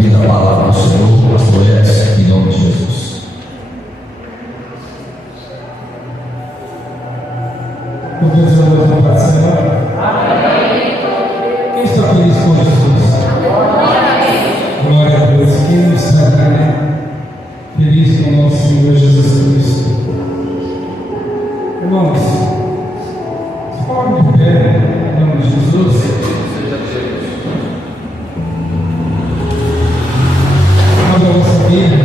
ouvir a palavra do Senhor, pastor Edson, em nome de Jesus. Por Deus, eu vou dar para Senhor. Quem está feliz com Jesus? Glória a Deus. Quem não está feliz com o nosso Senhor Jesus Cristo? Irmãos, se forme de pé, em nome de Jesus. Abra a nossa Bíblia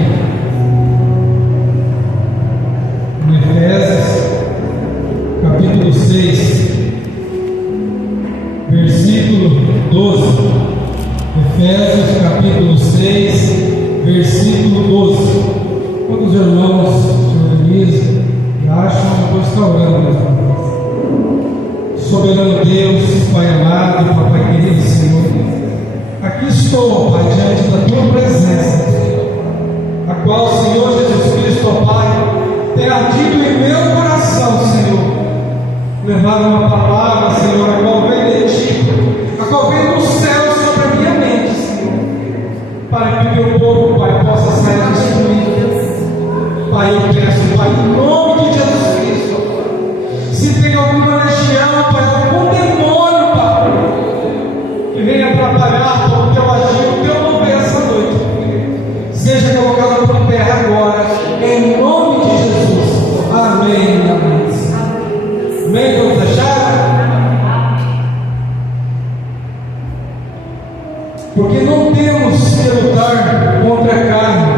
em Efésios, capítulo 6, versículo 12. Efésios, capítulo 6, versículo 12. Quando os irmãos se organizam e acham, depois está orando mais uma vez. Soberano Deus, Pai amado, Papai querido Senhor, aqui estou, Pai, diante da Tua presença, a qual o Senhor Jesus Cristo, ó Pai, tem ardido em meu coração, Senhor, levar uma palavra, Senhor, a qual vem de Ti, a qual vem do céu sobre a minha mente, Senhor, para que o meu povo, Pai, possa sair destruído. Pai, eu peço, Pai, em nome de Jesus Cristo, se tem alguma legião, Pai, algum demônio, Pai, que venha atrapalhar o Teu agir, o Teu mover essa noite, seja colocado por terra agora, em nome de Jesus. Amém. Amém. Amém. Vamos fechar? Porque não temos que lutar contra a carne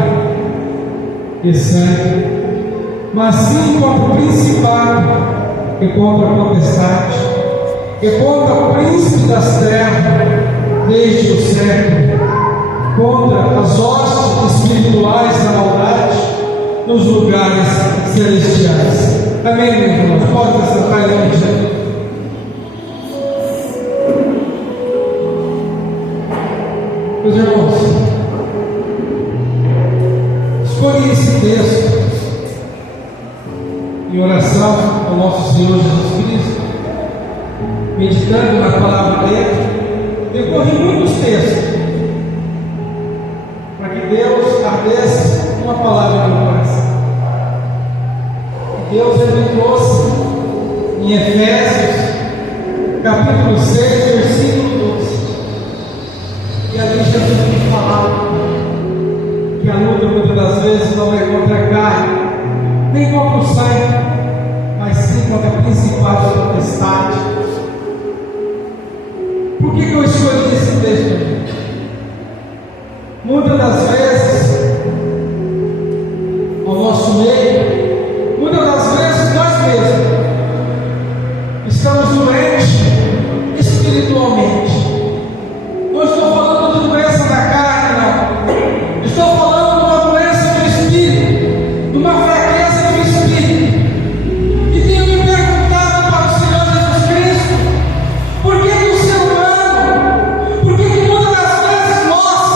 e sangue, mas sim contra o principado, e contra a potestade, e contra o príncipe das trevas, desde o século, contra as hostes espirituais da maldade nos lugares celestiais. Amém, meus irmãos? Pode sentar em nome de Jesus. Meus irmãos, escolhi esse texto em oração ao nosso Senhor Jesus Cristo, meditando na palavra dele. Decorri muitos textos para que Deus ardesse uma palavra no meu coração. E Deus me trouxe em Efésios, capítulo 6, versículo 12. E ali Jesus me falava que a luta muitas das vezes não é contra a carne, nem contra o sangue, mas sim contra a principal potestade. Por que eu escolhi esse texto, gente? Muitas das vezes, ao nosso meio, muitas das vezes nós mesmos estamos doentes espiritualmente. Não estou falando de doença da carne, não. Estou falando de uma doença do espírito, de uma fraqueza do espírito. E tenho me perguntado para o Senhor Jesus Cristo, por que o ser humano, por que muitas das vezes nós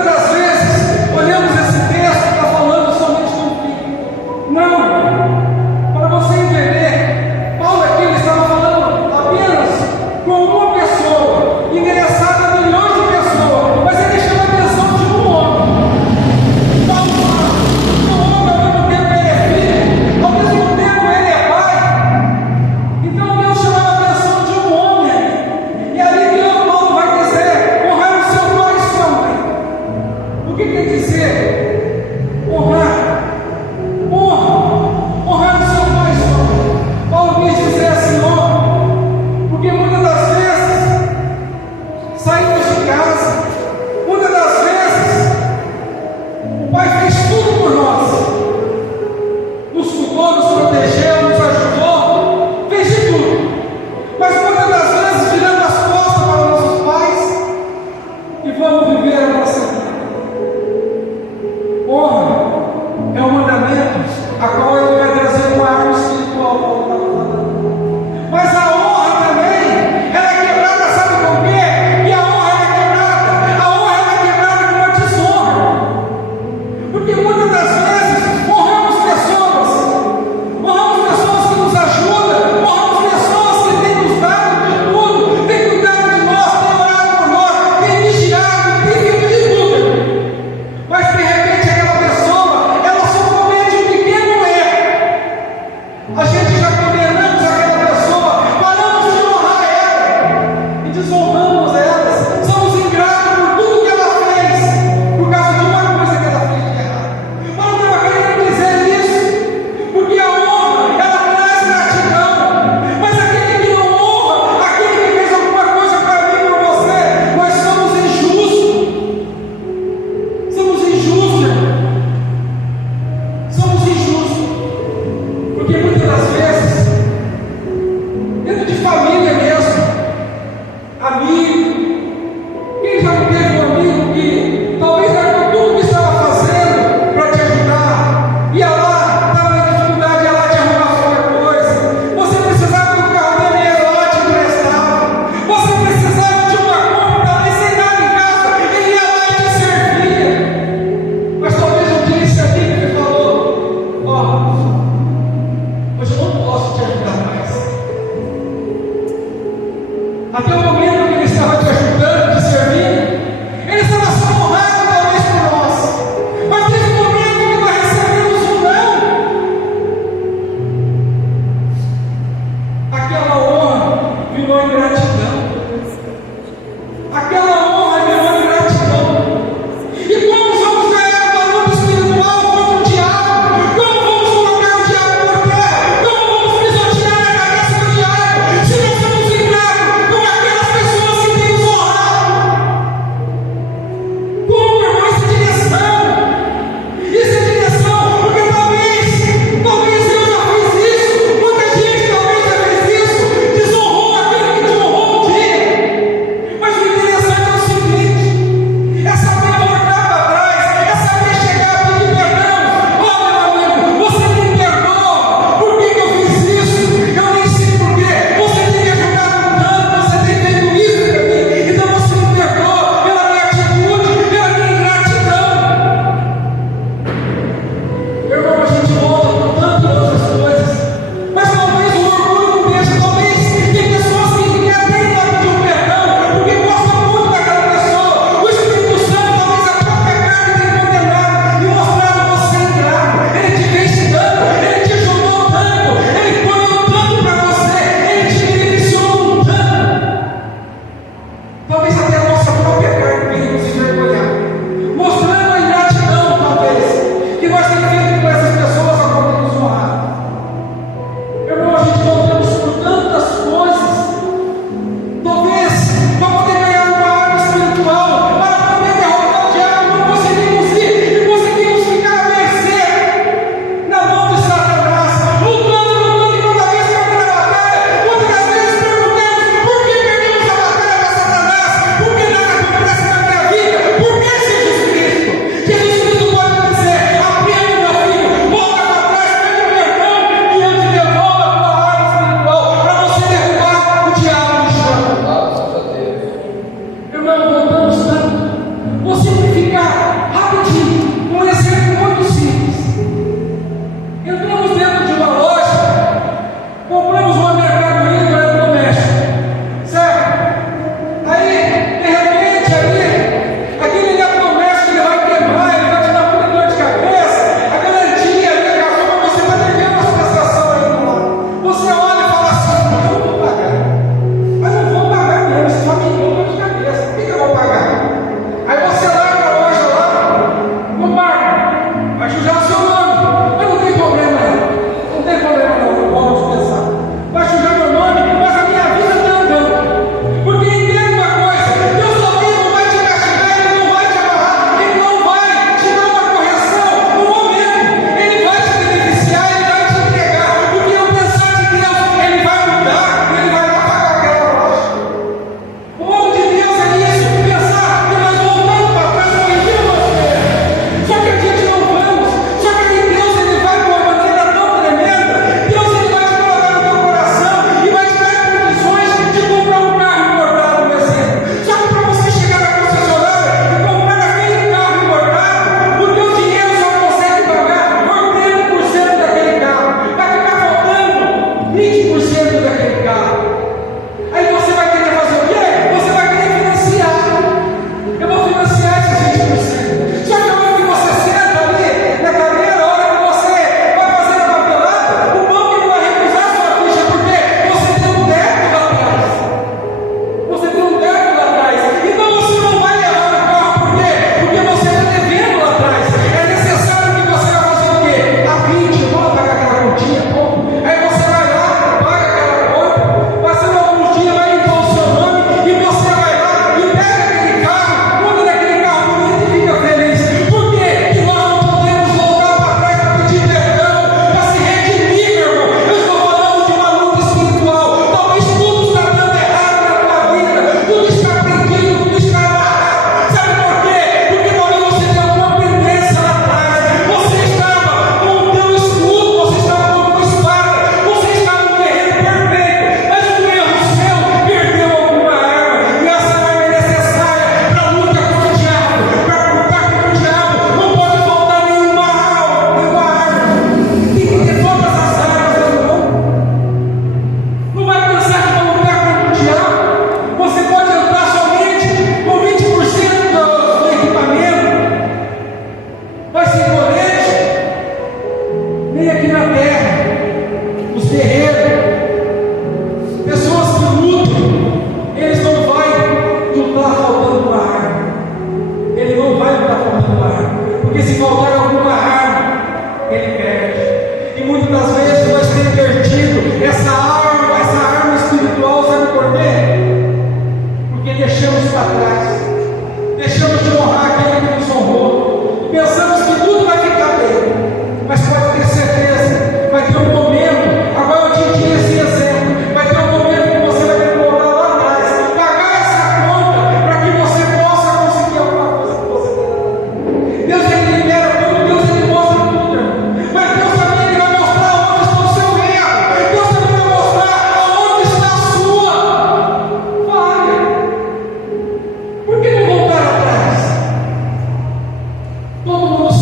Muitas das vezes olhamos esse texto e está falando somente de um filho. Não! Para você entender, Paulo aqui ele estava falando apenas com uma pessoa, endereçada a milhões de pessoas, mas ele chama a atenção de um homem. Paulo fala que o homem ao mesmo tempo ele é filho, ao mesmo tempo ele é pai. Então Deus chamava a atenção de um homem. E ali que Paulo vai dizer: honrar o seu pai e sua mãe.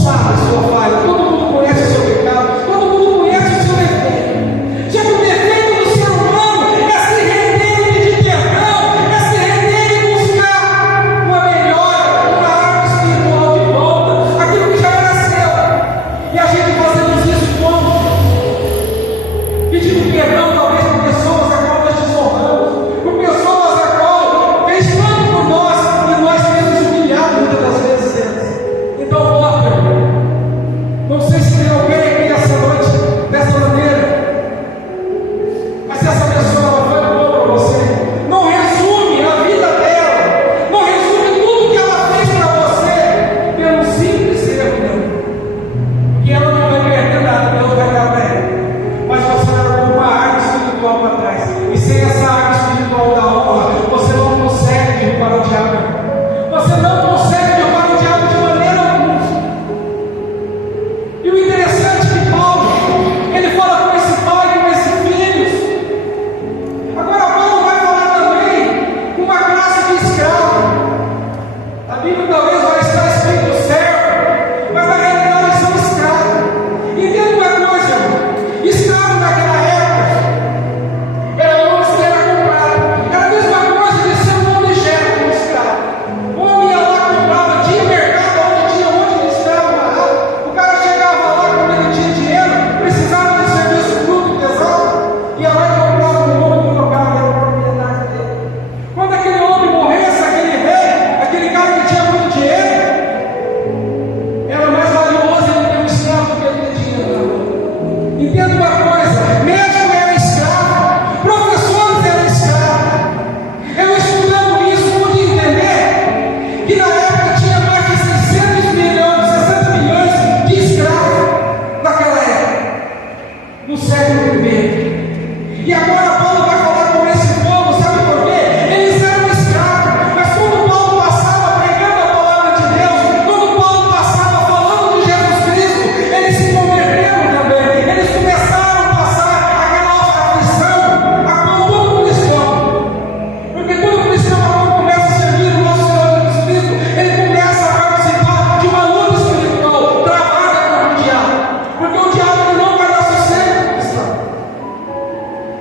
sabe a sua falha, todo mundo conhece o seu pecado, todo mundo conhece o seu defeito. Só que o defeito do ser humano é se render e pedir perdão, é se render e buscar uma melhora, uma arma espiritual de volta, aquilo que já era seu. E a gente fazemos isso como? Pedindo perdão, talvez, por pessoas a qual nós desonramos, por pessoas a qual fez tanto por nós e nós temos humilhado muitas das vezes eles. Então, volta, não sei se tem alguém aqui essa noite dessa maneira, mas se essa pessoa ela foi boa para você, não resume a vida dela, não resume tudo que ela fez para você pelo simples erro dela, que ela não vai perder nada, Deus vai dar para ela, mas você vai com uma arma espiritual para trás, e sem essa arma espiritual da honra, você não consegue derrubar o diabo, você não consegue derrubar o diabo de maneira alguma. E o interessante é que Paulo, ele fala com esse pai e com esses filhos. Agora Paulo vai falar também com uma classe de escravo. A Bíblia talvez vai estar escrito servo, mas na realidade são escravos. Entenda uma coisa, irmão, escravo naquela época era homem que era comprado. Era a mesma coisa de ser um objeto como escravo. O homem ia lá, comprava, tinha mercado onde tinha um monte de escravo amarrado. O cara chegava lá quando ele tinha dinheiro, precisava de serviço bruto, pesado, ia lá e comprava um homem que colocava na propriedade dele. Quando aquele homem morresse, aquele rei, aquele cara que tinha muito dinheiro, era mais valioso ele ter um escravo do que ele ter dinheiro na mão. Entenda uma coisa, médico era escravo, professores eram escravos. Eu estudando isso pude entender que na época tinha mais de 60 milhões de escravos naquela época, no século I. E agora Paulo vai falar com esse povo, sabe por quê? Eles eram escravos, mas quando Paulo passava pregando a palavra de Deus, quando Paulo passava falando de Jesus Cristo, eles se converteram também, eles começaram a passar aquela aflição a qual todo cristão, porque todo cristão, quando começa a servir o nosso Senhor Jesus Cristo, ele começa a participar de uma luta espiritual travada contra o diabo, porque o diabo ele não vai dar sossego para o cristão.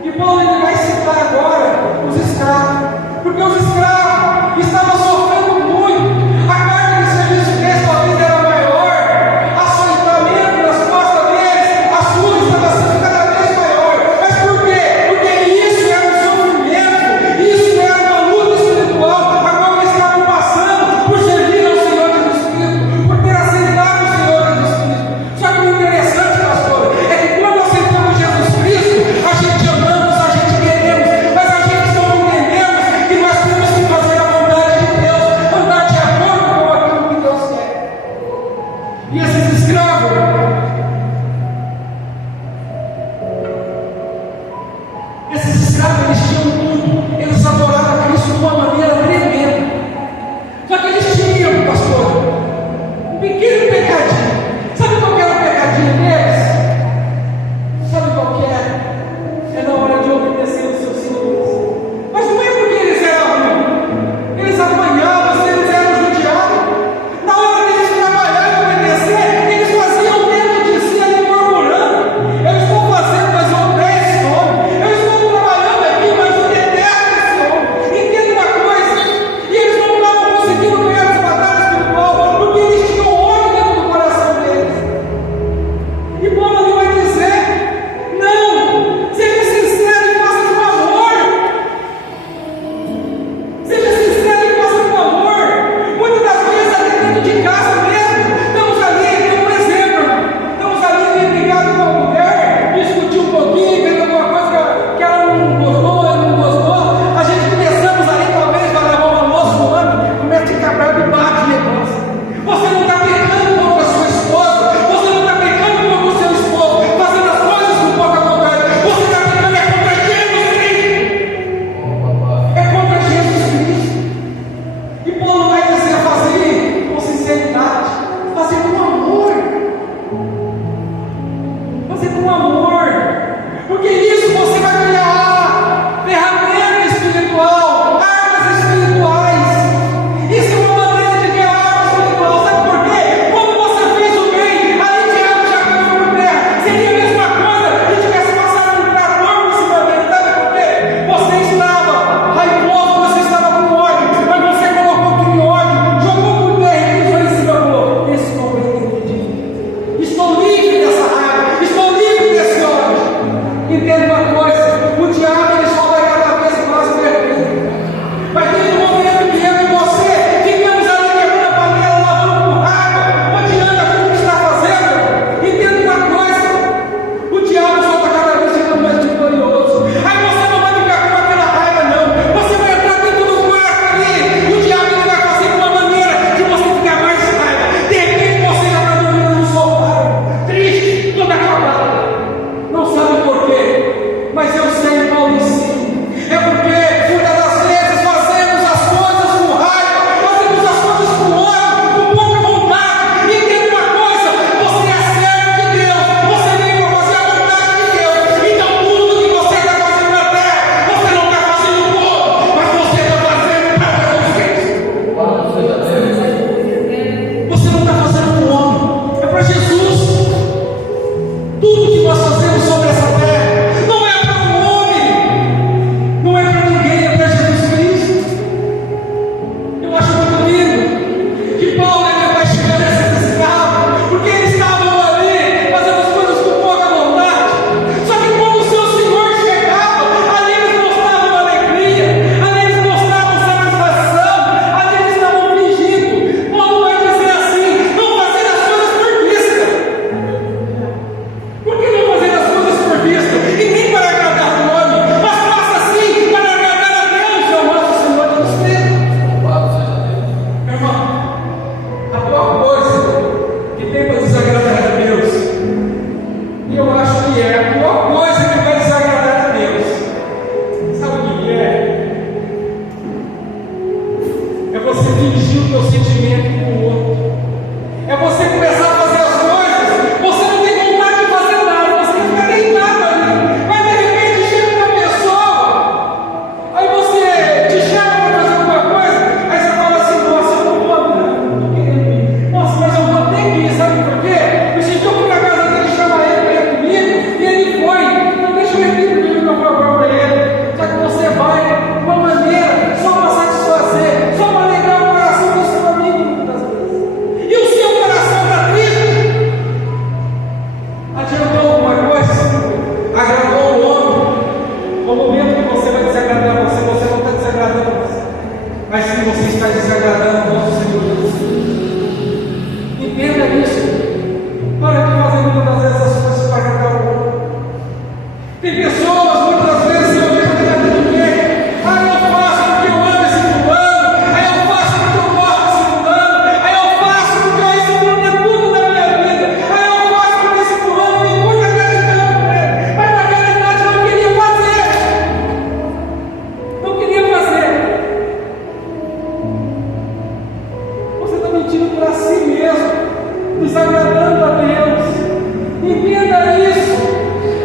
E Paulo ele vai citar agora os escravos, porque os escravos estavam sofrendo muito, a carga de serviço deles talvez era maior, açoitamento nas costas deles, a sua estava sendo cada vez maior. Mas por quê? Porque isso era um sofrimento, isso era uma luta espiritual, a qual eles estavam passando por servir ao Senhor Jesus Cristo, por ter aceitado o Senhor Jesus Cristo. Só que o interessante, pastor, é que quando aceitamos Jesus Cristo, a gente amamos, a gente queremos, mas a gente não entendemos que nós temos que fazer a vontade de Deus, andar de acordo com aquilo que Deus quer. E esses escravos, eles tinham tudo, eles adoravam a Cristo de uma maneira tremenda. Só que eles tinham, pastor, um pequeno pecadinho. Sabe qual que era o pecadinho deles? Sabe qual que era? É na hora de obedecer os seus senhores. Mas não é porque eles eram ruins, eles apanhavam, eles eram judiados. Na hora de eles trabalhar e obedecer, eles faziam dentro de si ali murmurando: eu estou fazendo, mas eu odeio esse homem. Eu estou trabalhando aqui, mas eu detesto esse homem. Entenda uma coisa: e eles não estavam conseguindo ganhar essa batalha espiritual, porque eles tinham ódio desagradando a Deus. Entenda isso.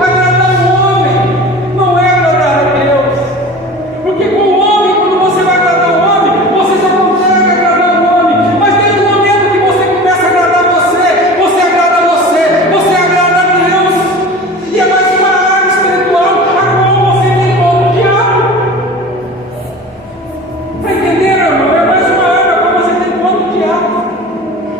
Agradar o homem não é agradar a Deus. Porque com o homem, quando você vai agradar o homem, você só consegue agradar o homem. Mas desde o momento que você começa a agradar você, você agrada você agrada a Deus. E é mais uma arma espiritual a qual você tem contra o diabo. Está entendendo, irmão? É mais uma arma a qual você tem contra o diabo.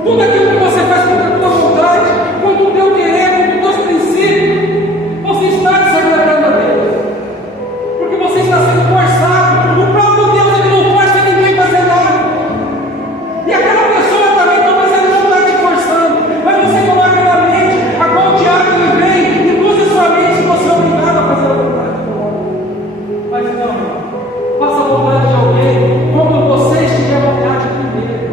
Tudo aquilo que você faz contra a tua vontade, contra o teu querer, contra os teus princípios, você está desagradando a Deus. Porque você está sendo forçado. O próprio Deus ele não força ninguém a fazer nada. E aquela pessoa também, talvez ele não está te forçando. Mas você coloca na mente a qual o diabo ele vem e usa sua mente se você é obrigado a fazer a vontade do homem. Mas não, faça a vontade de alguém como você estiver à vontade primeiro.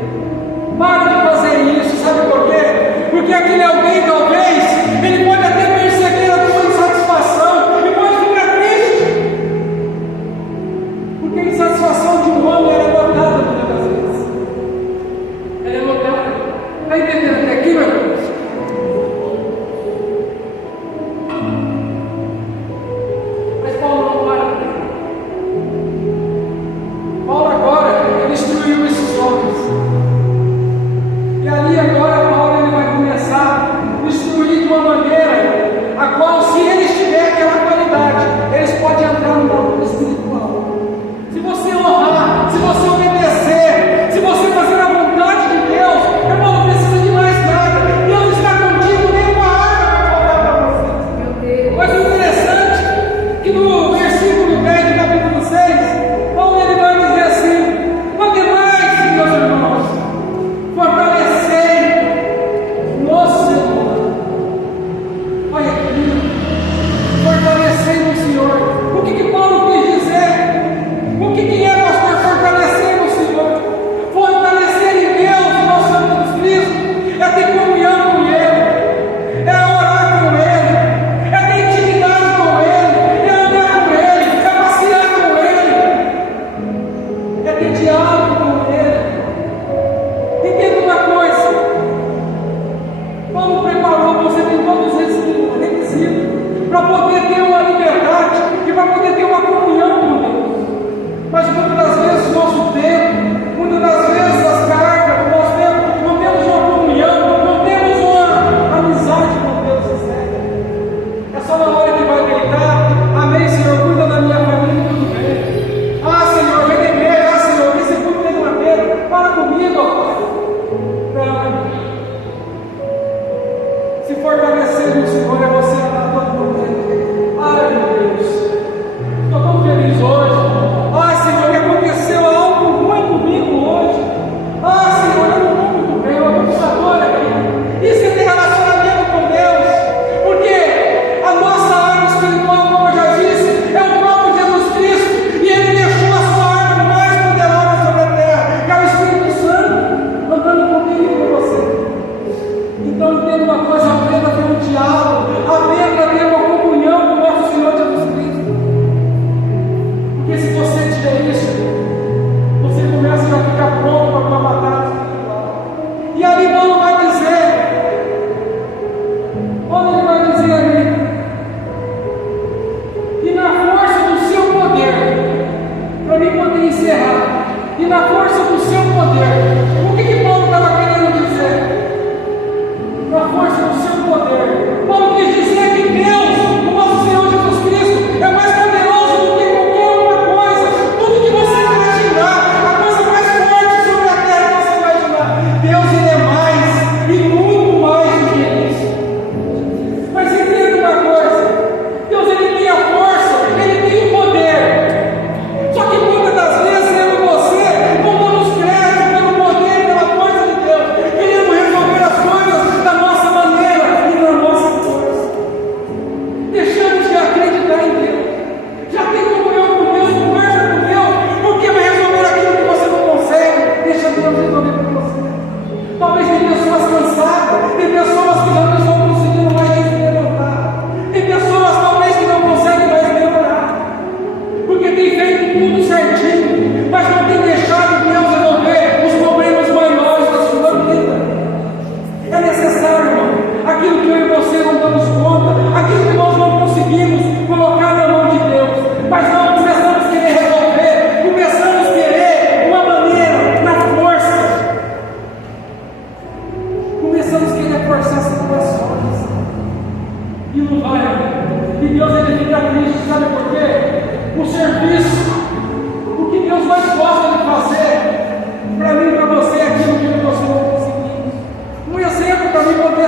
Para de fazer isso, sabe por quê? Porque aquele alguém talvez ele pode até perceber a tua insatisfação e pode ficar triste. Porque a insatisfação de um homem ela é notada muitas das vezes. Ela é notada. Está entendendo até aqui, meu irmão? Mas Paulo não para por aí. Paulo agora ele instruiu esses homens. E ali agora Paulo ele vai começar a instruir de uma maneira a qual, se eles tiverem aquela qualidade, eles podem entrar no mundo espiritual. Se você honrar, se você obedecer, se você fazer a vontade de Deus, irmão, não precisa de mais nada. Deus está contigo, nem uma arma vai faltar para você. Mas o interessante é que no versículo 10 do capítulo 6, Paulo ele vai dizer assim: mas demais, meus irmãos, fortalecei no Senhor. Olha aqui, fortalecei no Senhor. O que Paulo quis dizer? O que é, pastor, fortalecer no Senhor? Fortalecer em Deus, em nosso Senhor Jesus Cristo, é ter comunhão com Ele, é orar com Ele, é ter intimidade com Ele, é andar com Ele, é passear com Ele, é ter diálogo com Ele. Entenda uma coisa: Paulo preparou, você tem todos esses requisitos para poder ter uma liberdade e para poder ter uma comunhão com Deus. Mas muitas das vezes o nosso tempo, muitas das vezes as cargas do nosso tempo, não temos uma comunhão, não temos uma amizade com Deus sincera. É só na hora que vai deitar: amém, Senhor, cuida da minha família, tudo bem. Ah, Senhor, vem na igreja. Ah, Senhor, vem ser cuida de madeira. Fala comigo, ó Pai. Não. Se fortalecer no Senhor é você andar todo mundo. Ai, meu Deus, estou tão feliz hoje. Ah, Senhor, que aconteceu algo ruim comigo hoje. Ah, Senhor, eu não estou muito bem, eu estou com dor aqui. Isso é ter relacionamento com Deus. Porque a nossa arma espiritual, como eu já disse, é o próprio Jesus Cristo. E Ele deixou a sua arma mais poderosa sobre a terra, que é o Espírito Santo, andando comigo e com você. Então entenda uma coisa: aprenda a ter um diálogo Começamos a querer forçar situações. E não vai. E Deus ele fica triste, sabe por quê? O serviço, o que Deus mais gosta de fazer, para mim e para você, é aquilo que nós não conseguimos. Um exemplo para mim, quando